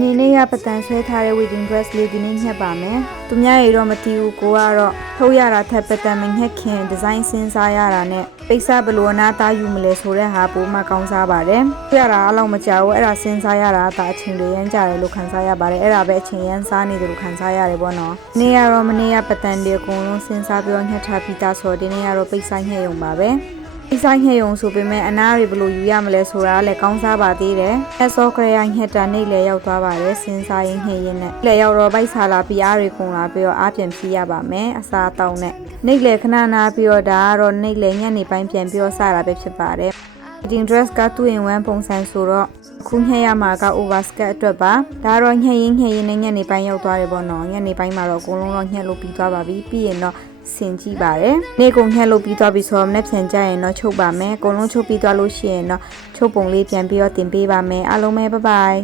နေနေ့ရပတန်ဆွဲထားတဲ့ wedding dress လေးဒီနေ့ညှက်ပါမယ်။သူများရေတော့မတီးဘူးကိုကတော့ထုတ်ရတာထက်ပတန်မညှက်ခင်ဒီဇိုင်းစဉ်းစားရတာနဲ့ပိတ်စဘလို့နာသားယူမလဲဆိုတဲ့ဟာပိုမှကောင်းစားပါတယ်။ပြရတာအလောက်မကြောက်ဘူးအဲ့ဒါစဉ်းစားရတာဒါအချိန်တွေရမ်းကြတယ်လို့ခံစားရပါတယ်။အဲ့ဒါပဲအချိန်ရမ်းစားနေတယ်လို့ခံစားရတယ်ပေါ့နော်။နေ့ကတော့မနေ့ကပတန်တွေအကုန်လုံးစဉ်းစားပြီးတော့ညှက်ထားပြီးသားဆိုတော့ဒီနေ့ကတော့ပိတ်စညှက်ရုံပါပဲ။ဒီဆိုင်ညှက်ရုံဆိုပေမဲ့အနားတွေဘလို့ယူရမလဲဆိုတာလည်းကောင်းစားပါသေးတယ်။အဲဆော့ကရညှက်တာနေလေရောက်သွားပါတယ်စဉ်းစားရင်ညှက်ရင်းနဲ့လေရောက်တော့ပိုက်စားလာပြီးအားတွေကုန်လာပြီးတော့အားပြန်ဖြီးရပါမယ်အစားတောင်းနဲ့နေလေခဏနာပြီးတော့ဒါကတော့နေလေညနေပိုင်းပြန်ပြီးတော့စတာပဲဖြစ်ပါတယ်။ wedding dress က2 in 1ပုံစံဆိုတော့ခုညှက်ရမှာက over skirt အတွက်ပါဒါတော့ညှက်ရင်းနဲ့ညနေပိုင်းရောက်သွားတယ်ပေါ့နော်ညနေပိုင်းမှာတော့အကုန်လုံးတော့ညှက်လို့ပြီးသွားပါပြီပြီးရင်တော့ဆင်ကြည့်ပါတယ်နေကုန်ညှက်လို့ပြီးသွားပြီဆိုတော့မနေ့ပြန်ကြရင်တော့ချုပ်ပါမယ်အကုန်လုံးချုပ်ပြီးသွားလို့ရှိရင်တော့ချုပ်ပုံလေးပြန်ပြီးတော့တင်ပေးပါမယ်အားလုံးပဲဘိုင်ဘိုင်